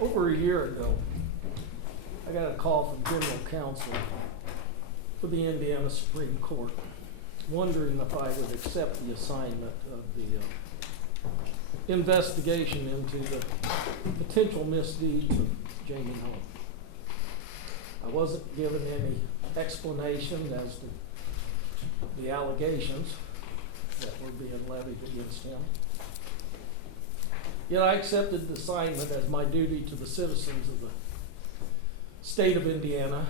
Over a year ago, I got a call from General Counsel for the Indiana Supreme Court, wondering if I would accept the assignment of the investigation into the potential misdeeds of Jamey Noel. I wasn't given any explanation as to the allegations that were being levied against him. Yet I accepted the assignment as my duty to the citizens of the state of Indiana.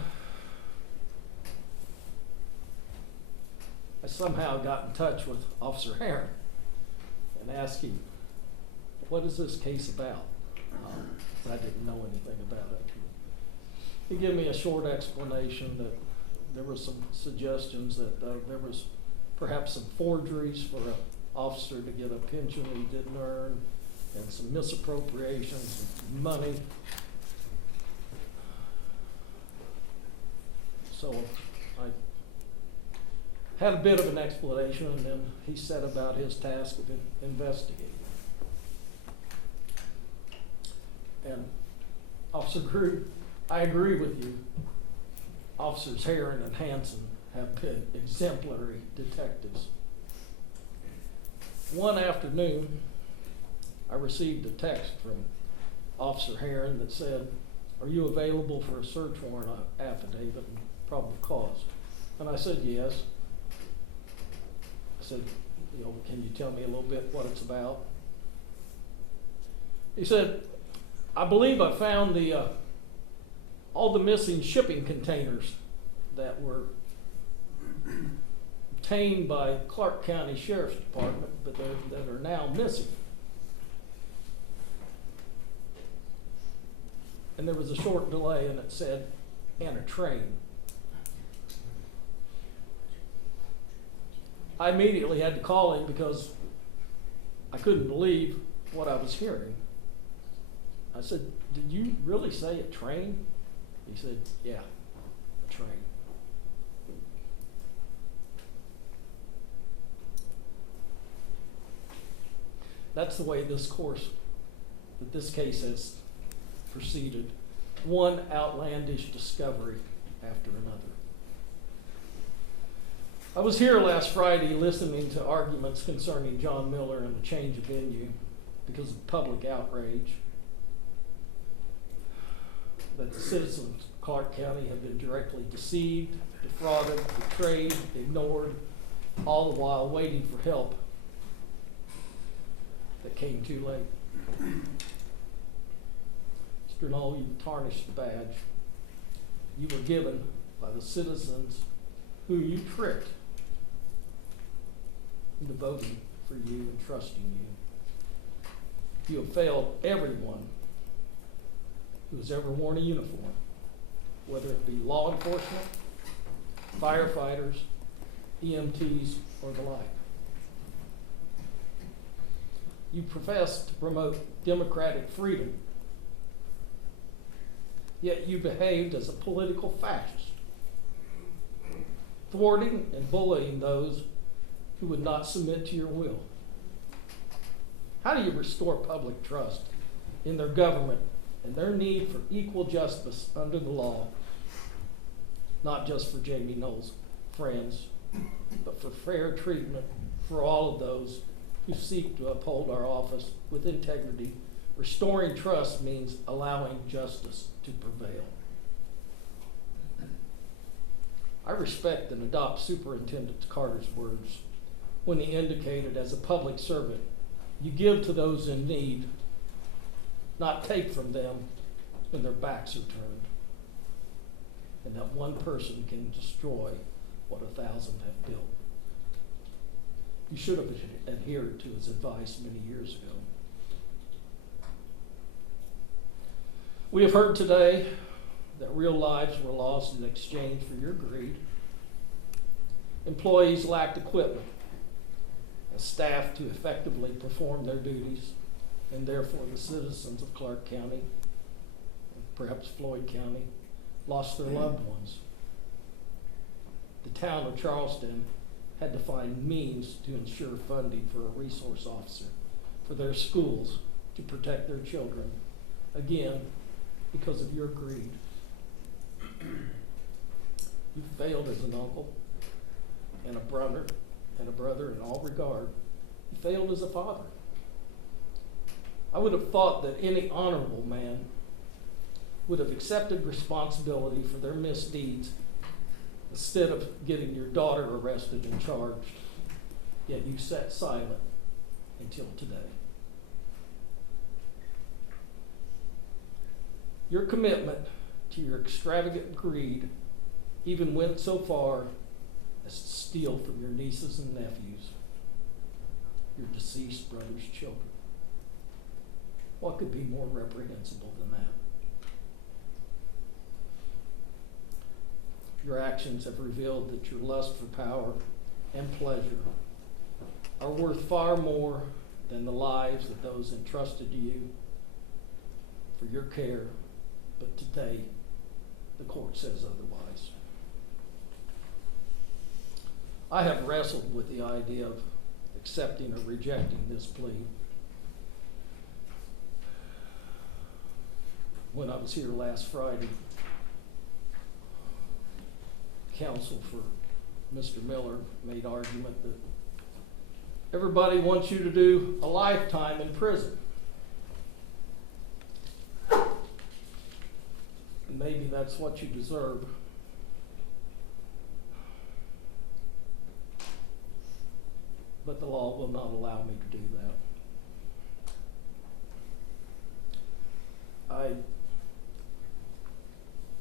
I somehow got in touch with Officer Heron and asked him, what is this case about? I didn't know anything about it. He gave me a short explanation that there were some suggestions that there was perhaps some forgeries for an officer to get a pension he didn't earn, and some misappropriations of money. So I had a bit of an explanation, and then he set about his task of investigating. And Officer Grew, I agree with you. Officers Heron and Hanson have been exemplary detectives. One afternoon, I received a text from Officer Heron that said, "Are you available for a search warrant affidavit and probable cause?" And I said, yes. I said, can you tell me a little bit what it's about? He said, "I believe I found all the missing shipping containers that were obtained by Clark County Sheriff's Department, but that are now missing." And there was a short delay, and it said, "and a train." I immediately had to call him because I couldn't believe what I was hearing. I said, "Did you really say a train?" He said, "Yeah, a train." That's the way this case has proceeded, one outlandish discovery after another. I was here last Friday listening to arguments concerning John Miller and the change of venue because of public outrage that the citizens of Clark County have been directly deceived, defrauded, betrayed, ignored, all the while waiting for help that came too late. Mr. Noel, you tarnished the badge you were given by the citizens who you tricked into voting for you and trusting you. You have failed everyone who has ever worn a uniform, whether it be law enforcement, firefighters, EMTs, or the like. You profess to promote democratic freedom, yet you behaved as a political fascist, thwarting and bullying those who would not submit to your will. How do you restore public trust in their government and their need for equal justice under the law, not just for Jamey Noel's friends, but for fair treatment for all of those who seek to uphold our office with integrity? Restoring trust means allowing justice to prevail. I respect and adopt Superintendent Carter's words when he indicated, as a public servant, you give to those in need, not take from them when their backs are turned, and that one person can destroy what 1,000 have built. You should have adhered to his advice many years ago. We have heard today that real lives were lost in exchange for your greed. Employees lacked equipment and staff to effectively perform their duties, and therefore the citizens of Clark County, and perhaps Floyd County, lost their loved ones. The town of Charleston had to find means to ensure funding for a resource officer for their schools to protect their children again, because of your greed. You failed as an uncle and a brother in all regard. You failed as a father. I would have thought that any honorable man would have accepted responsibility for their misdeeds instead of getting your daughter arrested and charged. Yet you sat silent until today. Your commitment to your extravagant greed even went so far as to steal from your nieces and nephews, your deceased brother's children. What could be more reprehensible than that? Your actions have revealed that your lust for power and pleasure are worth far more than the lives of those entrusted to you for your care, but today the court says otherwise. I have wrestled with the idea of accepting or rejecting this plea. When I was here last Friday, counsel for Mr. Miller made argument that everybody wants you to do a lifetime in prison. And maybe that's what you deserve. But the law will not allow me to do that. I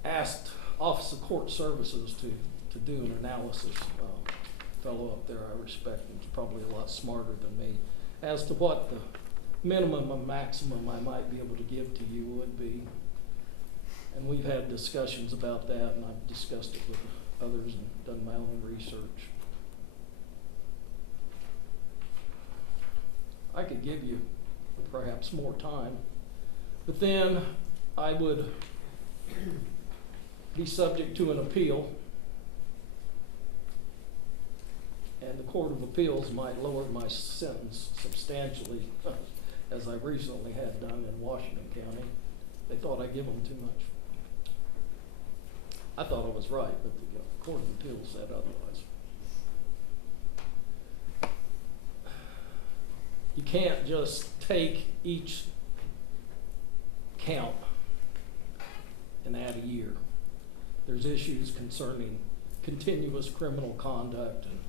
asked Office of Court Services to do an analysis. Fellow up there I respect, and is probably a lot smarter than me, as to what the minimum and maximum I might be able to give to you would be. And we've had discussions about that, and I've discussed it with others and done my own research. I could give you perhaps more time, but then I would be subject to an appeal, and the Court of Appeals might lower my sentence substantially, as I recently had done in Washington County. They thought I give them too much. I thought I was right, but the Court of Appeals said otherwise. You can't just take each count and add a year. There's issues concerning continuous criminal conduct and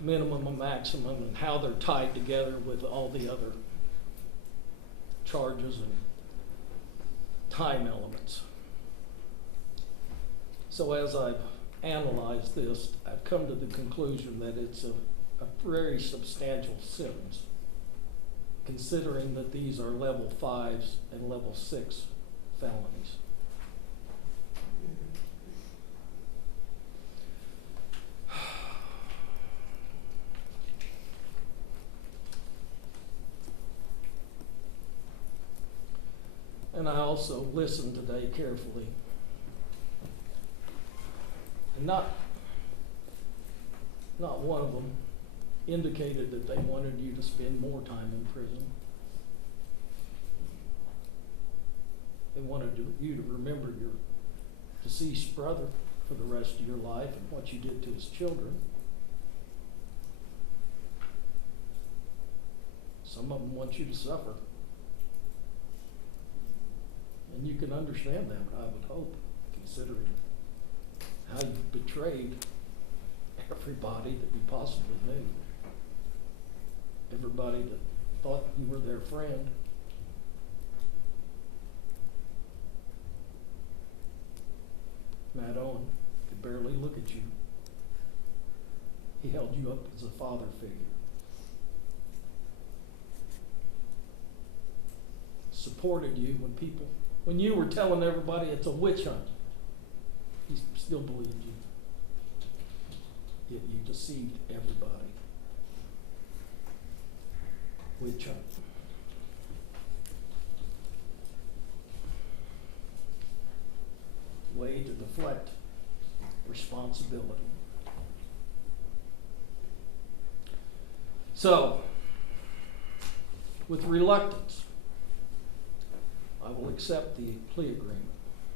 minimum and maximum and how they're tied together with all the other charges and time elements. So as I've analyzed this, I've come to the conclusion that it's a very substantial sentence, considering that these are level 5s and level 6 felonies. And I also listened today carefully. And not one of them indicated that they wanted you to spend more time in prison. They wanted you to remember your deceased brother for the rest of your life and what you did to his children. Some of them want you to suffer. And you can understand that, I would hope, considering how you betrayed everybody that you possibly knew. Everybody that thought you were their friend. Matt Owen could barely look at you. He held you up as a father figure. Supported you when you were telling everybody it's a witch hunt. He still believed you. Yet you deceived everybody. Witch hunt. Way to deflect responsibility. So, with reluctance, will accept the plea agreement.